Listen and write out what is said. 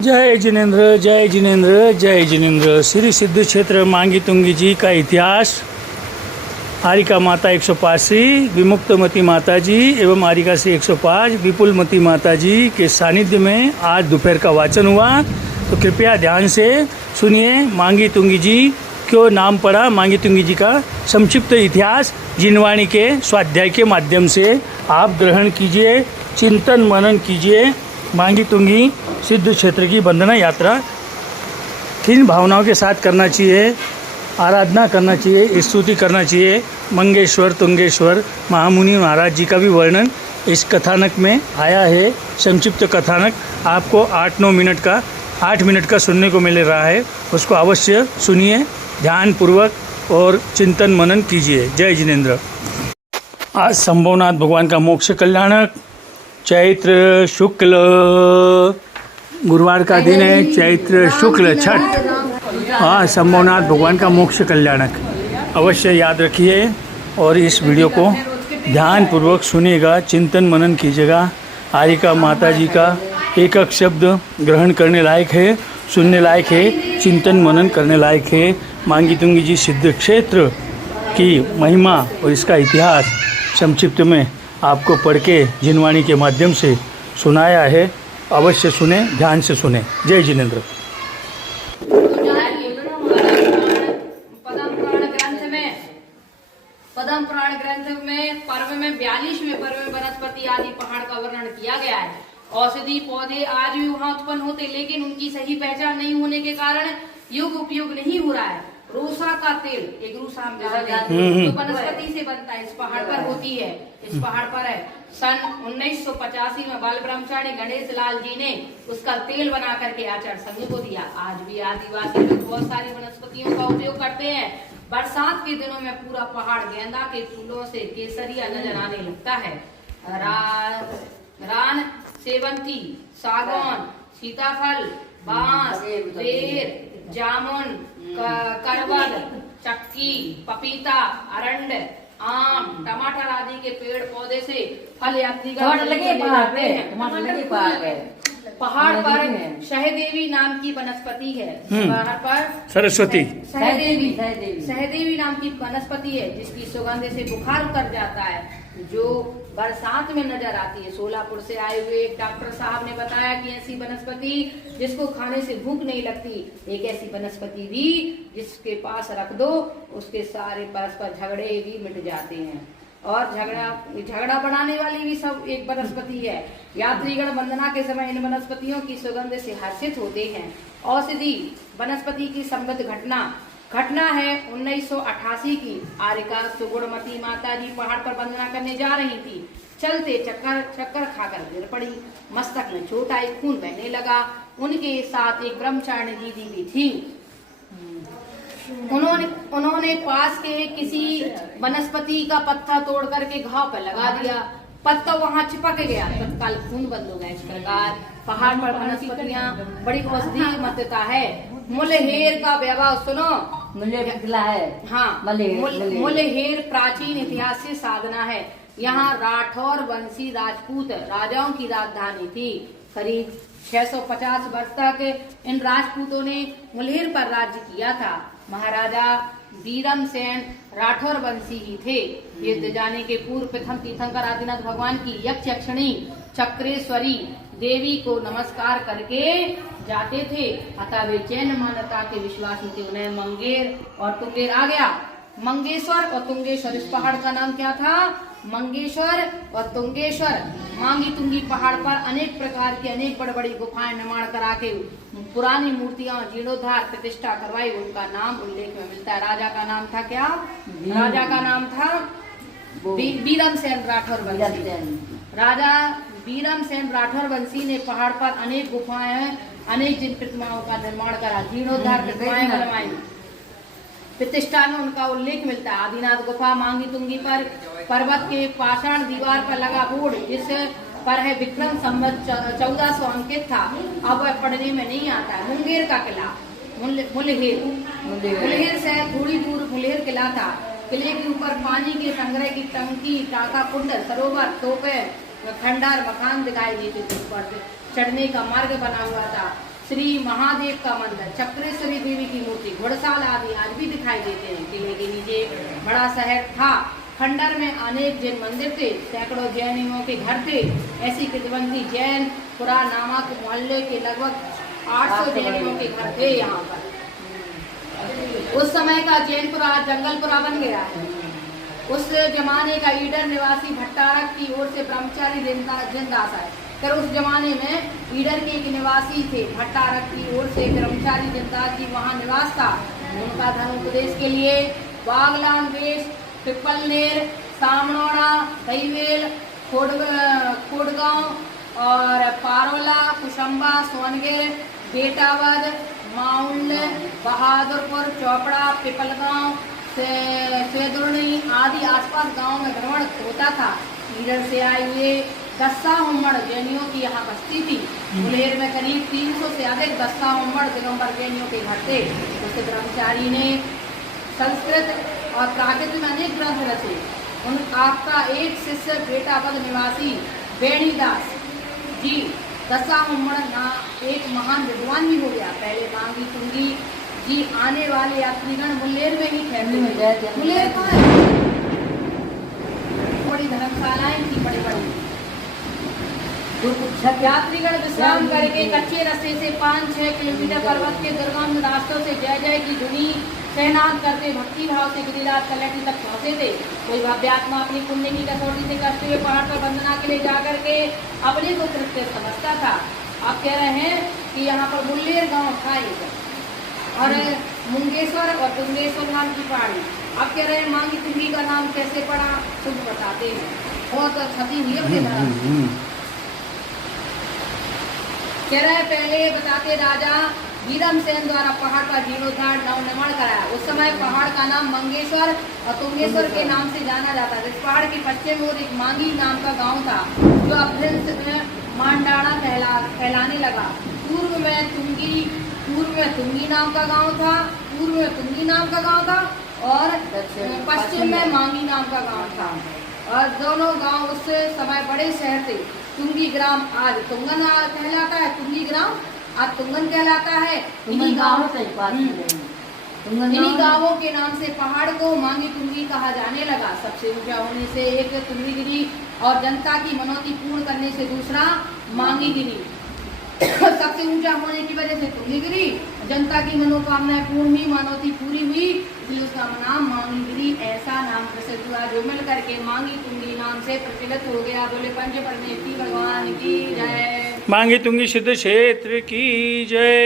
जय जिनेन्द्र जय जिनेन्द्र जय जिनेन्द्र। श्री सिद्ध क्षेत्र मांगी तुंगी जी का इतिहास। आरिका माता 105 श्री विमुक्तमती माता जी एवं आरिका श्री 105 विपुलमती माता जी के सानिध्य में आज दोपहर का वाचन हुआ। तो कृपया ध्यान से सुनिए। मांगी तुंगी जी क्यों नाम पड़ा, मांगी तुंगी जी का संक्षिप्त इतिहास जिनवाणी के स्वाध्याय के माध्यम से आप ग्रहण कीजिए, चिंतन मनन कीजिए। मांगी तुंगी सिद्ध क्षेत्र की वंदना यात्रा किन भावनाओं के साथ करना चाहिए? आराधना करना चाहिए, स्तुति करना चाहिए। मंगेश्वर तुंगेश्वर महामुनि महाराज जी का भी वर्णन इस कथानक में आया है। संक्षिप्त कथानक आपको 8 मिनट का सुनने को मिल रहा है, उसको अवश्य सुनिए ध्यानपूर्वक और चिंतन मनन कीजिए। जय जिनेन्द्र। आज संभवनाथ भगवान का मोक्ष कल्याणक चैत्र शुक्ल गुरुवार का दिन है। चैत्र शुक्ल छठ। हाँ, संभवनाथ भगवान का मोक्ष कल्याणक अवश्य याद रखिए और इस वीडियो को ध्यानपूर्वक सुनिएगा, चिंतन मनन कीजिएगा। आरिका माता जी का एक एक शब्द ग्रहण करने लायक है, सुनने लायक है, चिंतन मनन करने लायक है। मांगी तुंगी जी सिद्ध क्षेत्र की महिमा और इसका इतिहास संक्षिप्त में आपको पढ़ के जिनवाणी के माध्यम से सुनाया है। अवश्य सुने, ध्यान से सुने। जय जिनेन्द्र। पद्म पुराण ग्रंथ में पर्व में 42वें पर्व में वनस्पति आदि पहाड़ का वर्णन किया गया है। औषधि पौधे आज भी वहाँ उत्पन्न होते, लेकिन उनकी सही पहचान नहीं होने के कारण युग उपयोग नहीं हो रहा है। रूसा का तेल, एक रूसा हम जानते हैं, तो वनस्पति से बनता है, इस पहाड़ पर होती है, इस पहाड़ पर है। सन 1985 में बाल ब्रह्मचारी गणेश लाल जी ने उसका तेल बना करके आचार्य संघ को दिया। आज भी आदिवासी लोग बहुत सारी वनस्पतियों का उपयोग करते हैं। बरसात के दिनों में पूरा पहाड़ गेंदा के फूलों से केसरिया नजर आने लगता है। रान, सेवंती, सागौन, सीताफल, बांस, बेर, जामुन, करवल, चक्की, पपीता, अरंड, आम, टमाटर आदि के पेड़ पौधे से फल यात्री पहाड़ पर सहदेवी नाम की वनस्पति है। पहाड़ पर सरस्वती सहदेवी नाम की वनस्पति है, जिसकी सुगंध से बुखार उतर जाता है, जो बरसात में नजर आती है। सोलापुर से आए हुए एक डॉक्टर साहब ने बताया कि ऐसी वनस्पति जिसको खाने से भूख नहीं लगती, एक ऐसी वनस्पति भी जिसके पास रख दो उसके सारे परस्पर झगड़े भी मिट जाते हैं। और झगड़ा बढ़ाने वाली भी सब एक वनस्पति है। यात्रीगण वंदना के समय इन वनस्पतियों की सुगंध से हर्षित होते हैं। औषधि वनस्पति की संबद्ध घटना है 1988 की। आरिका सुगुणमती माता जी पहाड़ पर वंदना करने जा रही थी। चलते चक्कर खाकर गिर पड़ी, मस्तक में चोट आई, खून बहने लगा। उनके साथ एक ब्रह्मचारिणी दीदी भी थी। उन्होंने पास के किसी वनस्पति का पत्ता तोड़ करके घाव पर लगा दिया। पत्ता वहां चिपक गया, तत्काल खून बंद हो गया। इस प्रकार पहाड़ पर वनस्पतियां बड़ी औषधि महत्ता है। मुलहेर का वैभव सुनो। मुलहेर प्राचीन इतिहास से साधना है। यहाँ राठौर वंशी राजपूत राजाओं की राजधानी थी। करीब 650 वर्ष तक इन राजपूतों ने मुलहेर पर राज्य किया था। महाराजा बीरम सेन राठौर वंशी ही थे। युद्ध जाने के पूर्व प्रथम तीर्थंकर आदिनाथ भगवान की यक्षिणी चक्रेश्वरी देवी को नमस्कार करके जाते थे। अतः वे जैन मान्यता के विश्वासी थे। उन्हें मंगेर और तुंगेर आ गया। मंगेश्वर और तुंगेश्वर, इस पहाड़ का नाम क्या था? मंगेश्वर और तुंगेश्वर। मांगी तुंगी पहाड़ पर अनेक प्रकार की अनेक बड़ी बड़ी गुफाएं निर्माण करा के पुरानी मूर्तियां जीर्णोद्धार प्रतिष्ठा करवाई। उनका नाम उल्लेख में मिलता है। राजा का नाम था क्या? राजा का नाम था बीरम सेन राठौर वंशी। राजा बीरम सेन राठौर वंशी ने पहाड़ पर अनेक गुफाएं, अनेक जिन प्रतिमाओं का निर्माण करा, जीर्णोद्धार प्रतिमाएं बनवाई। प्रतिष्ठा में उनका उल्लेख मिलता है। आदिनाथ गुफा मांगी तुंगी पर पर्वत के पाषाण दीवार पर लगा बोर्ड, जिस पर है विक्रम संवत 1400 अंकित था। अब वह पढ़ने में नहीं आता है। मुंगेर का किला, मुलहेर से थोड़ी दूर मुलहेर किला था। किले के ऊपर पानी के संग्रह की टंकी, टाका कुंड, सरोवर, तोपे, खंडार, मकान दिखाई देते थे। चढ़ने का मार्ग बना हुआ था। श्री महादेव का मंदिर, चक्रेश्वरी देवी की मूर्ति, घुड़साल आदि आज भी दिखाई देते हैं। किले के नीचे बड़ा शहर था। खंडर में अनेक जैन मंदिर थे, सैकड़ों जैनियों के घर थे। ऐसी कितवंती जैन पुरा नामक मोहल्ले के लगभग 800 जैनियों के घर थे यहाँ पर। उस समय का जैनपुरा जंगलपुरा बन गया है। उस जमाने का ईडर निवासी भट्टारक की ओर से ब्रह्मचारी जिनदास है। फिर उस जमाने में ईडर के एक निवासी थे, भट्टारक की ओर से ब्रह्मचारी जिनदास जी वहाँ निवास था। उनका धर्म उपदेश के लिए बागलान वेश, पिपलनेर, सामनोड़ा, दहीवेल, खोडगांव और पारोला, कुशंबा, सोनगिर, बेटावद, माउंड, बहादुरपुर, चौपड़ा, पिपलगांव, सेदुर्णी आदि आसपास गांव में भ्रमण होता था। ईडर से आए हुए दस्सा हुम्मड़ जैनियों की यहाँ बस्ती थी। मुलेर में करीब 300 से अधिक दस्सा हुम्मड़ दिगंबर जैनियों के घर थे। उसके ब्रह्मचारी ने संस्कृत और प्राकृत में अनेक ग्रंथ रचे। उन आपका एक शिष्य बेटापद निवासी बेणीदास जी दस्सा हुम्मड़ एक महान विद्वान भी हो गया। पहले मांगी तुंगी जी आने वाले यात्रीगण मुलेर में ही ठहरते। मुलेर कहाँ है? बड़ी धर्मशालाएं थी, बड़ी बड़ी। यात्रीगण विश्राम करके कच्चे रास्ते से 5-6 किलोमीटर पर्वत के दुर्गम रास्तों से जय जय की धुनी सहनाद करते भक्ति भाव से गिरिराज तलहटी तक पहुंचे थे। कोई भव्यात्मा अपनी पुण्य की कसौटी से करते हुए पहाड़ पर वंदना के लिए जाकर के अपने को कृत्य समझता था। आप कह रहे हैं कि यहाँ पर मुल्लेर गांव था और मुंगेश्वर और तुंगेश्वर नाम की पहाड़ी। आप कह रहे हैं मांगी तुंगी का नाम कैसे पड़ा, खुद बताते हैं। बहुत क्षति हुई अपने धर्म। कह रहे पहले बताते राजा वीरमसेन द्वारा पहाड़ का जीर्णोद्धार नवनिर्माण कराया। उस समय पहाड़ का नाम मंगेश्वर और तुंगेश्वर के नाम से जाना जाता था। इस पहाड़ के पश्चिम ओर एक मांगी नाम का गांव था जो अभ्यंत में मांडाणा कहलाने लगा। पूर्व में तुंगी नाम का गांव था और पश्चिम में मांगी नाम का गांव था और दोनों गांव उस समय बड़े शहर थे। तुंगी ग्राम आज तुंगन कहलाता है, तुंगी ग्राम आज तुंगन कहलाता है। इन्हीं गांवों के नाम से पहाड़ को मांगी तुंगी कहा जाने लगा। सबसे ऊंचा होने से एक तुंगीगिरी और जनता की मनौती पूर्ण करने से दूसरा मांगीगिरी। सबसे ऊंचा होने की वजह से तुंगीगिरी, जनता की मनोकामनाएं पूर्ण हुई, मनौती पूरी हुई, इसलिए उसका नाम मांगीगिरी ऐसा नाम प्रसिद्ध हुआ जो मिल करके मांगी तुंगी नाम से प्रचलित हो गया। बोले पंच परमेश्वरी भगवान की जय। मांगी तुंगी सिद्ध क्षेत्र की जय।